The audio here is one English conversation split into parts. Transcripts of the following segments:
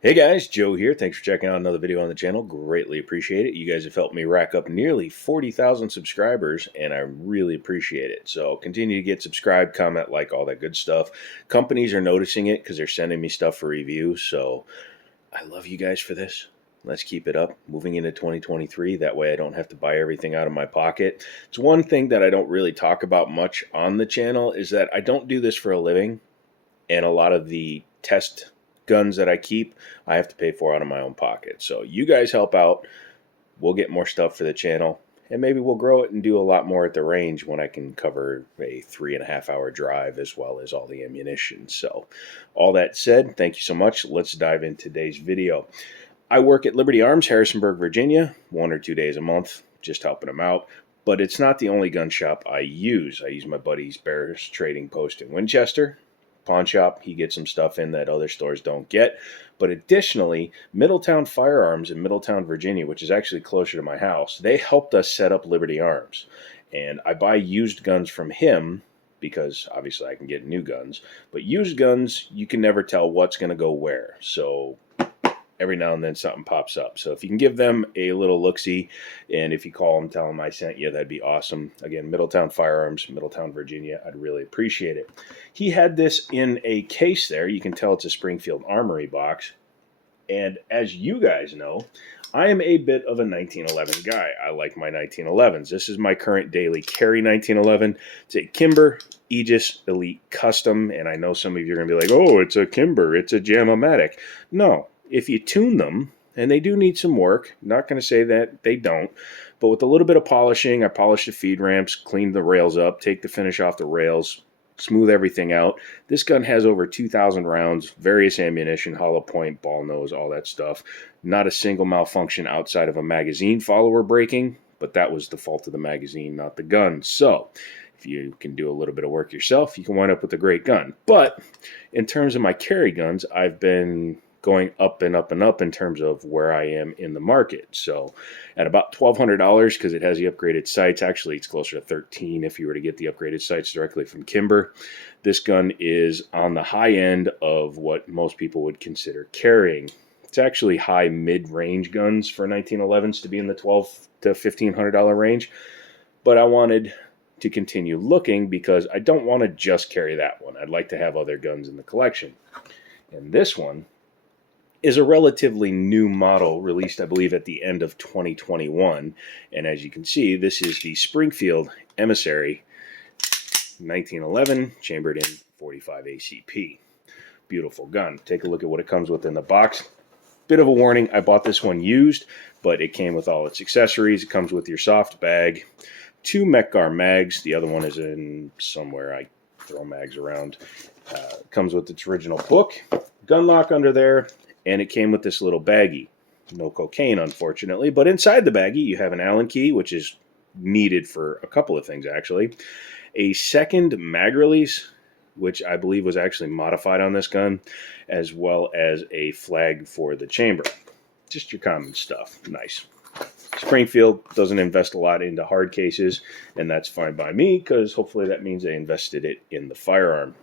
Hey guys, Joe here. Thanks for checking out another video on the channel. Greatly appreciate it. You guys have helped me rack up nearly 40,000 subscribers, and I really appreciate it. So continue to get subscribed, comment, like, all that good stuff. Companies are noticing it because they're sending me stuff for review. So I love you guys for this. Let's keep it up moving into 2023. That way I don't have to buy everything out of my pocket. It's one thing that I don't really talk about much on the channel is that I don't do this for a living, and a lot of the test guns that I keep, I have to pay for out of my own pocket. So you guys help out. We'll get more stuff for the channel, and maybe we'll grow it and do a lot more at the range when I can cover a 3.5 hour drive as well as all the ammunition. So all that said, thank you so much. Let's dive into today's video. I work at Liberty Arms, Harrisonburg, Virginia, 1 or 2 days a month, just helping them out. But it's not the only gun shop I use. I use my buddy's Bears Trading Post in Winchester. Pawn shop, he gets some stuff in that other stores don't get. But additionally, Middletown Firearms in Middletown, Virginia, which is actually closer to my house, they helped us set up Liberty Arms. And I buy used guns from him because obviously I can get new guns. But used guns, you can never tell what's going to go where. So every now and then something pops up. So if you can give them a little look-see, and if you call them, tell them I sent you, that'd be awesome. Again, Middletown Firearms, Middletown, Virginia. I'd really appreciate it. He had this in a case there. You can tell it's a Springfield Armory box. And as you guys know, I am a bit of a 1911 guy. I like my 1911s. This is my current daily carry 1911. It's a Kimber Aegis Elite Custom. And I know some of you are going to be like, oh, it's a Kimber. It's a Jam-O-Matic. No. If you tune them, and they do need some work, not going to say that they don't, but with a little bit of polishing, I polish the feed ramps, clean the rails up, take the finish off the rails, smooth everything out. This gun has over 2,000 rounds, various ammunition, hollow point, ball nose, all that stuff. Not a single malfunction outside of a magazine follower breaking, but that was the fault of the magazine, not the gun. So if you can do a little bit of work yourself, you can wind up with a great gun. But in terms of my carry guns, I've been going up and up and up in terms of where I am in the market. So at about $1,200, because it has the upgraded sights, actually it's closer to $13 if you were to get the upgraded sights directly from Kimber. This gun is on the high end of what most people would consider carrying. It's actually high mid-range guns for 1911s to be in the $1,200 to $1,500 range. But I wanted to continue looking because I don't want to just carry that one. I'd like to have other guns in the collection. And this one is a relatively new model released, I believe, at the end of 2021. And as you can see, this is the Springfield Emissary 1911 chambered in 45 ACP. Beautiful gun. Take a look at what it comes with in the box. Bit of a warning, I bought this one used, but it came with all its accessories. It comes with your soft bag, 2 Mech-Gar mags. The other one is in somewhere. I throw mags around. Comes with its original book, gun lock under there, and it came with this little baggie. No cocaine, unfortunately. But inside the baggie, you have an Allen key, which is needed for a couple of things, actually. A second mag release, which I believe was actually modified on this gun, as well as a flag for the chamber. Just your common stuff. Nice. Springfield doesn't invest a lot into hard cases, and that's fine by me, because hopefully that means they invested it in the firearm.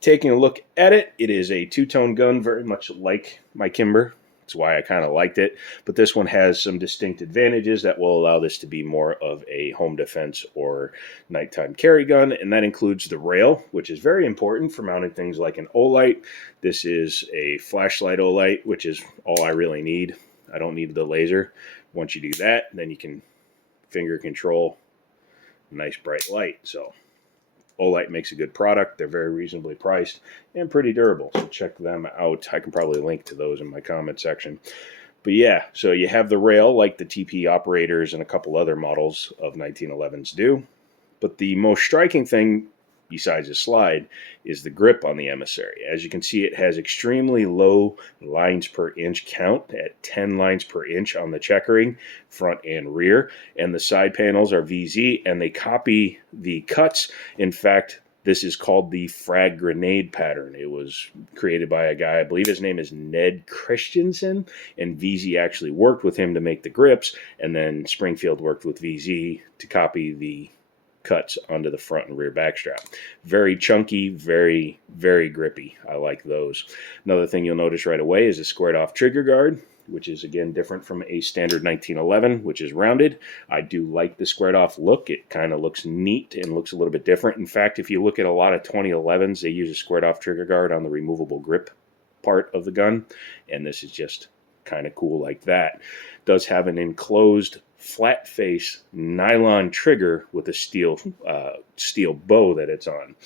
Taking a look at it, it is a two-tone gun, very much like my Kimber. That's why I kind of liked it. But this one has some distinct advantages that will allow this to be more of a home defense or nighttime carry gun. And that includes the rail, which is very important for mounting things like an Olight. This is a flashlight Olight, which is all I really need. I don't need the laser. Once you do that, then you can finger control a nice bright light. So Olight makes a good product. They're very reasonably priced and pretty durable, so check them out. I can probably link to those in my comment section. But yeah, so you have the rail like the TP operators and a couple other models of 1911s do. But the most striking thing, besides the slide, is the grip on the Emissary. As you can see, it has extremely low lines per inch count at 10 lines per inch on the checkering, front and rear. And the side panels are VZ, and they copy the cuts. In fact, this is called the frag grenade pattern. It was created by a guy, I believe his name is Ned Christensen, and VZ actually worked with him to make the grips, and then Springfield worked with VZ to copy the cuts onto the front and rear backstrap. Very chunky, very, very grippy. I like those. Another thing you'll notice right away is a squared off trigger guard, which is again different from a standard 1911, which is rounded. I do like the squared off look. It kind of looks neat and looks a little bit different. In fact, if you look at a lot of 2011s, they use a squared off trigger guard on the removable grip part of the gun, and this is just kind of cool like that. It does have an enclosed flat face nylon trigger with a steel bow that it's on.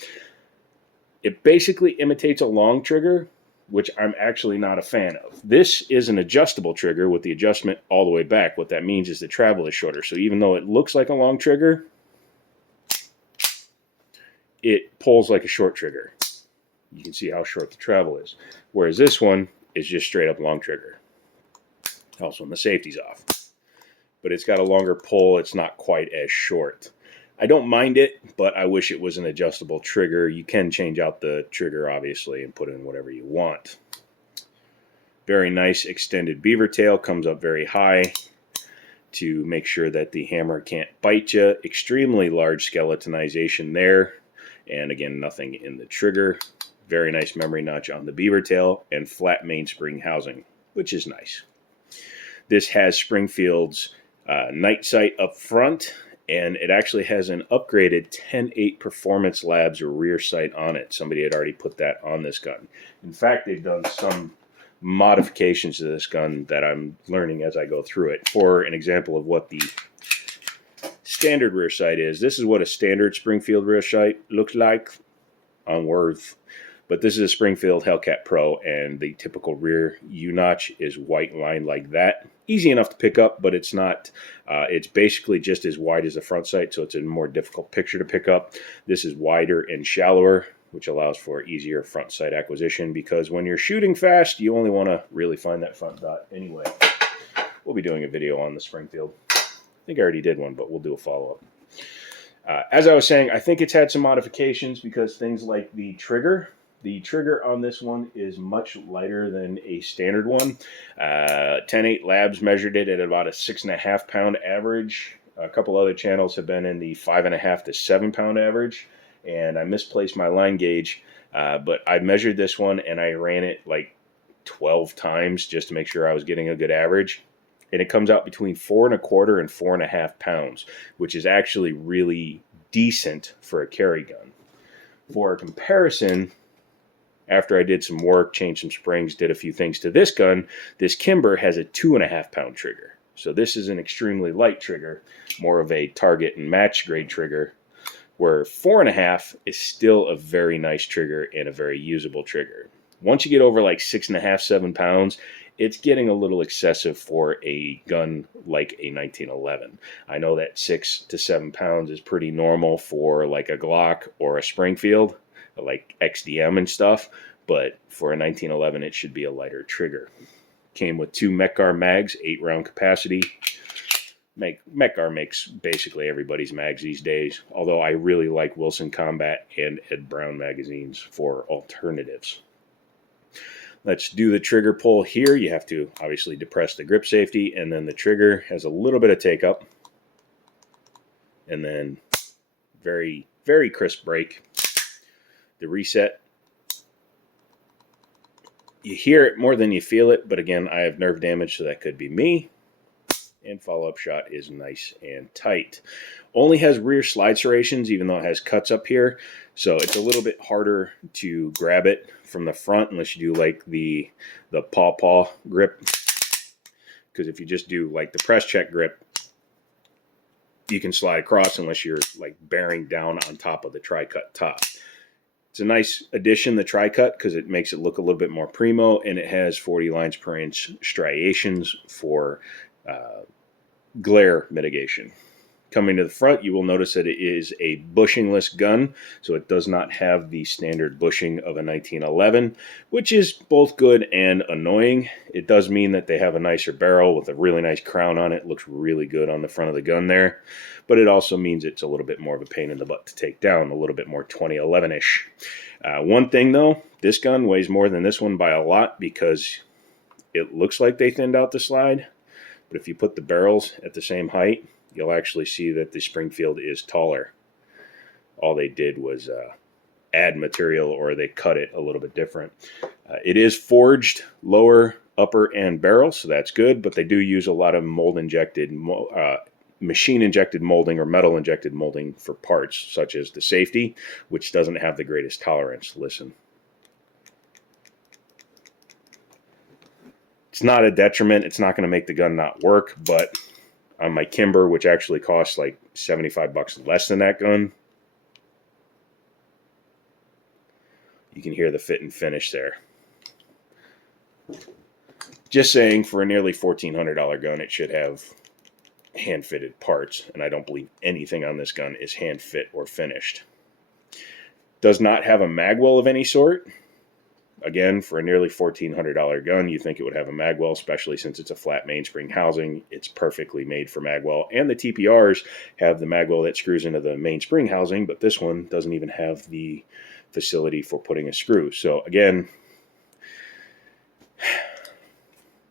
It basically imitates a long trigger, which I'm actually not a fan of. This is an adjustable trigger with the adjustment all the way back. What that means is the travel is shorter. So even though it looks like a long trigger, it pulls like a short trigger. You can see how short the travel is. Whereas this one is just straight up long trigger. Also, when the safety's off. But it's got a longer pull. It's not quite as short. I don't mind it, but I wish it was an adjustable trigger. You can change out the trigger, obviously, and put in whatever you want. Very nice extended beaver tail. Comes up very high to make sure that the hammer can't bite you. Extremely large skeletonization there. And again, nothing in the trigger. Very nice memory notch on the beaver tail and flat mainspring housing, which is nice. This has Springfield's night sight up front, and it actually has an upgraded 10.8 Performance Labs rear sight on it. Somebody had already put that on this gun. In fact, they've done some modifications to this gun that I'm learning as I go through it. For an example of what the standard rear sight is, this is what a standard Springfield rear sight looks like on Worth. But this is a Springfield Hellcat Pro, and the typical rear U-notch is white lined like that. Easy enough to pick up, but it's not. It's basically just as wide as the front sight, so it's a more difficult picture to pick up. This is wider and shallower, which allows for easier front sight acquisition, because when you're shooting fast, you only want to really find that front dot anyway. We'll be doing a video on the Springfield. I think I already did one, but we'll do a follow-up. As I was saying, I think it's had some modifications because things like the trigger on this one is much lighter than a standard one. 10.8 Labs measured it at about a 6.5 pound average. A couple other channels have been in the 5.5 to 7 pound average, and I misplaced my line gauge, but I measured this one and I ran it like 12 times just to make sure I was getting a good average. And it comes out between 4.25 and 4.5 pounds, which is actually really decent for a carry gun. For a comparison, after I did some work, changed some springs, did a few things to this gun, this Kimber has a 2.5 pound trigger. So this is an extremely light trigger, more of a target and match grade trigger, where 4.5 is still a very nice trigger and a very usable trigger. Once you get over like 6.5, 7 pounds, it's getting a little excessive for a gun like a 1911. I know that 6 to 7 pounds is pretty normal for like a Glock or a Springfield, like XDM and stuff, but for a 1911 it should be a lighter trigger. Came with 2 Mekar mags, 8-round capacity. Mekar makes basically everybody's mags these days, although I really like Wilson Combat and Ed Brown magazines for alternatives. Let's do the trigger pull here. You have to obviously depress the grip safety, and then the trigger has a little bit of take up, and then very, very crisp break. The reset, you hear it more than you feel it, but again, I have nerve damage, so that could be me. And follow-up shot is nice and tight. Only has rear slide serrations, even though it has cuts up here, so it's a little bit harder to grab it from the front unless you do like the paw grip, because if you just do like the press check grip, you can slide across unless you're like bearing down on top of the tri-cut top. It's a nice addition, the tri-cut, because it makes it look a little bit more primo, and it has 40 lines per inch striations for glare mitigation. Coming to the front, you will notice that it is a bushingless gun, so it does not have the standard bushing of a 1911, which is both good and annoying. It does mean that they have a nicer barrel with a really nice crown on it. It looks really good on the front of the gun there, but it also means it's a little bit more of a pain in the butt to take down, a little bit more 2011-ish. One thing though, this gun weighs more than this one by a lot because it looks like they thinned out the slide, but if you put the barrels at the same height, you'll actually see that the Springfield is taller. All they did was add material, or they cut it a little bit different. It is forged lower, upper, and barrel, so that's good, but they do use a lot of machine injected molding or metal injected molding for parts, such as the safety, which doesn't have the greatest tolerance. Listen. It's not a detriment. It's not going to make the gun not work, but on my Kimber, which actually costs like $75 less than that gun, you can hear the fit and finish there. Just saying, for a nearly $1,400 gun, it should have hand-fitted parts, and I don't believe anything on this gun is hand-fit or finished. Does not have a magwell of any sort. Again, for a nearly $1,400 gun, you think it would have a magwell, especially since it's a flat mainspring housing. It's perfectly made for magwell, and the TPRs have the magwell that screws into the mainspring housing, but this one doesn't even have the facility for putting a screw. So again,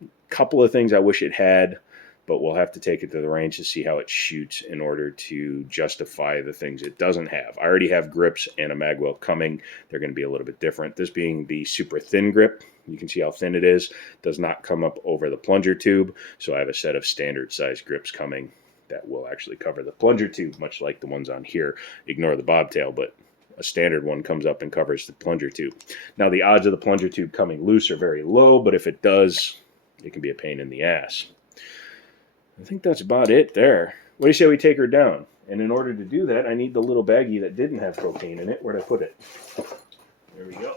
a couple of things I wish it had, but we'll have to take it to the range to see how it shoots in order to justify the things it doesn't have. I already have grips and a magwell coming. They're going to be a little bit different. This being the super thin grip, you can see how thin it is, does not come up over the plunger tube, so I have a set of standard size grips coming that will actually cover the plunger tube, much like the ones on here. Ignore the bobtail, but a standard one comes up and covers the plunger tube. Now, the odds of the plunger tube coming loose are very low, but if it does, it can be a pain in the ass. I think that's about it there. What do you say we take her down? And in order to do that, I need the little baggie that didn't have cocaine in it. Where'd I put it? There we go.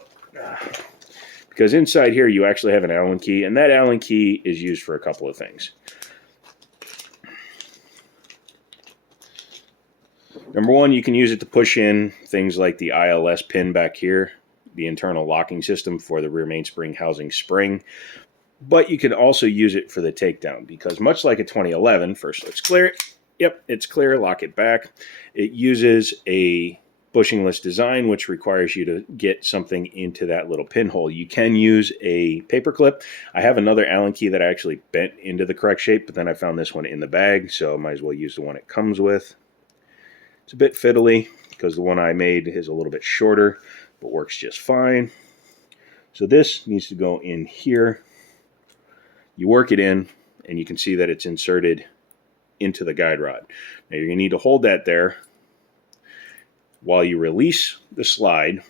Because inside here, you actually have an Allen key, and that Allen key is used for a couple of things. Number one, you can use it to push in things like the ILS pin back here, the internal locking system for the rear mainspring housing spring. But you can also use it for the takedown, because much like a 2011, first let's clear it. Yep, it's clear. Lock it back. It uses a bushingless design, which requires you to get something into that little pinhole. You can use a paper clip. I have another Allen key that I actually bent into the correct shape, but then I found this one in the bag, so I might as well use the one it comes with. It's a bit fiddly because the one I made is a little bit shorter, but works just fine. So this needs to go in here. You work it in, and you can see that it's inserted into the guide rod. Now you're going to need to hold that there while you release the slide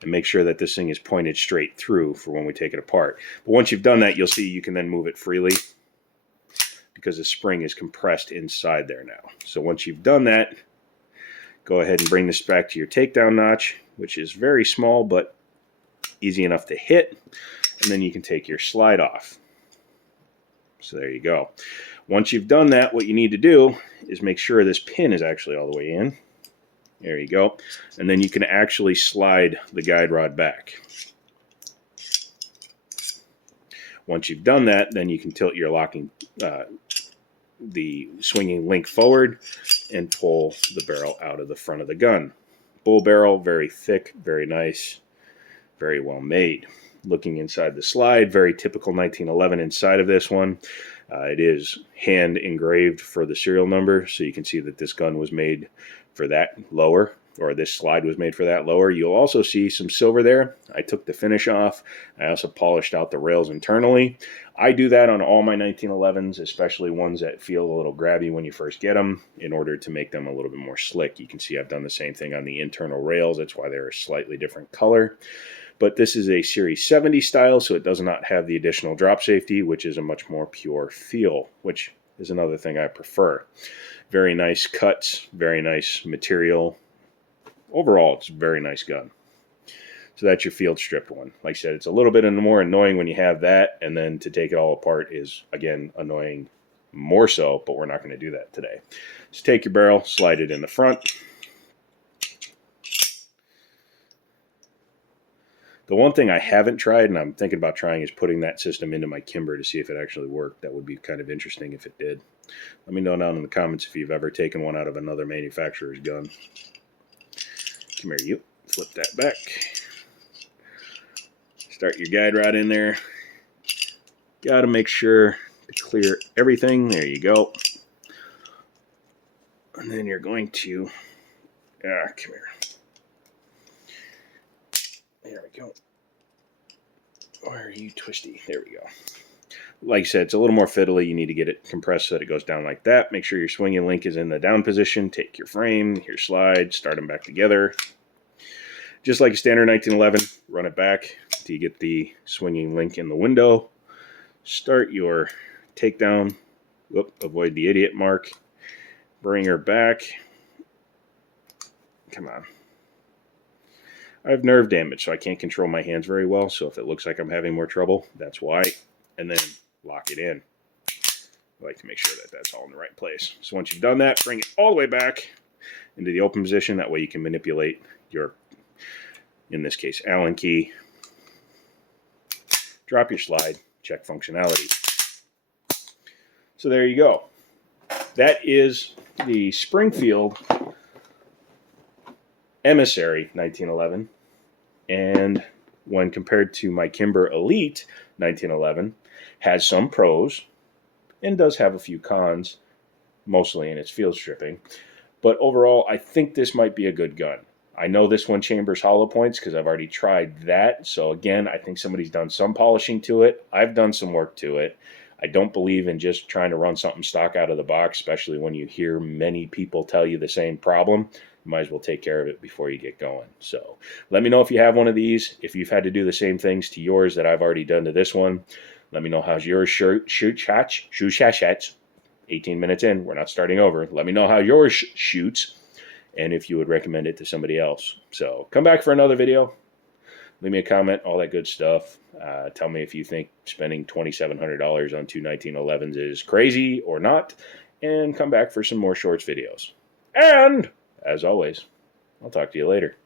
and make sure that this thing is pointed straight through for when we take it apart. But once you've done that, you'll see you can then move it freely because the spring is compressed inside there now. So once you've done that, go ahead and bring this back to your takedown notch, which is very small but easy enough to hit, and then you can take your slide off. So there you go. Once you've done that, what you need to do is make sure this pin is actually all the way in. There you go. And then you can actually slide the guide rod back. Once you've done that, then you can tilt your locking, the swinging link forward and pull the barrel out of the front of the gun. Bull barrel, very thick, very nice. Very well made. Looking inside the slide, very typical 1911 inside of this one. It is hand engraved for the serial number, so you can see that this gun was made for that lower, or this slide was made for that lower. You'll also see some silver there. I took the finish off. I also polished out the rails internally. I do that on all my 1911s, especially ones that feel a little grabby when you first get them, in order to make them a little bit more slick. You can see I've done the same thing on the internal rails. That's why they're a slightly different color. But this is a Series 70 style, so it does not have the additional drop safety, which is a much more pure feel, which is another thing I prefer. Very nice cuts, very nice material. Overall, it's a very nice gun. So that's your field stripped one. Like I said, it's a little bit more annoying when you have that, and then to take it all apart is, again, annoying more so, but we're not going to do that today. Just take your barrel, slide it in the front. The one thing I haven't tried, and I'm thinking about trying, is putting that system into my Kimber to see if it actually worked. That would be kind of interesting if it did. Let me know down in the comments if you've ever taken one out of another manufacturer's gun. Come here, you. Flip that back. Start your guide rod in there. Got to make sure to clear everything. There you go. then you're going to, come here. There we go. Where are you, twisty? There we go. Like I said, it's a little more fiddly. You need to get it compressed so that it goes down like that. Make sure your swinging link is in the down position. Take your frame, your slide, start them back together. Just like a standard 1911, run it back until you get the swinging link in the window. Start your takedown. Whoop, avoid the idiot mark. Bring her back. Come on. I have nerve damage, so I can't control my hands very well. So if it looks like I'm having more trouble, that's why. And then lock it in. I like to make sure that that's all in the right place. So once you've done that, bring it all the way back into the open position. That way you can manipulate your, in this case, Allen key. Drop your slide, check functionality. So there you go. That is the Springfield Emissary 1911. And when compared to my Kimber Elite 1911, has some pros and does have a few cons, mostly in its field stripping. But overall, I think this might be a good gun. I know this one chambers hollow points because I've already tried that. So again, I think somebody's done some polishing to it. I've done some work to it. I don't believe in just trying to run something stock out of the box, especially when you hear many people tell you the same problem. You might as well take care of it before you get going. So let me know if you have one of these. If you've had to do the same things to yours that I've already done to this one, let me know how's yours shoots. 18 minutes in, we're not starting over. Let me know how yours shoots and if you would recommend it to somebody else. So come back for another video. Leave me a comment, all that good stuff. Tell me if you think spending $2,700 on two 1911s is crazy or not. And come back for some more shorts videos. And, as always, I'll talk to you later.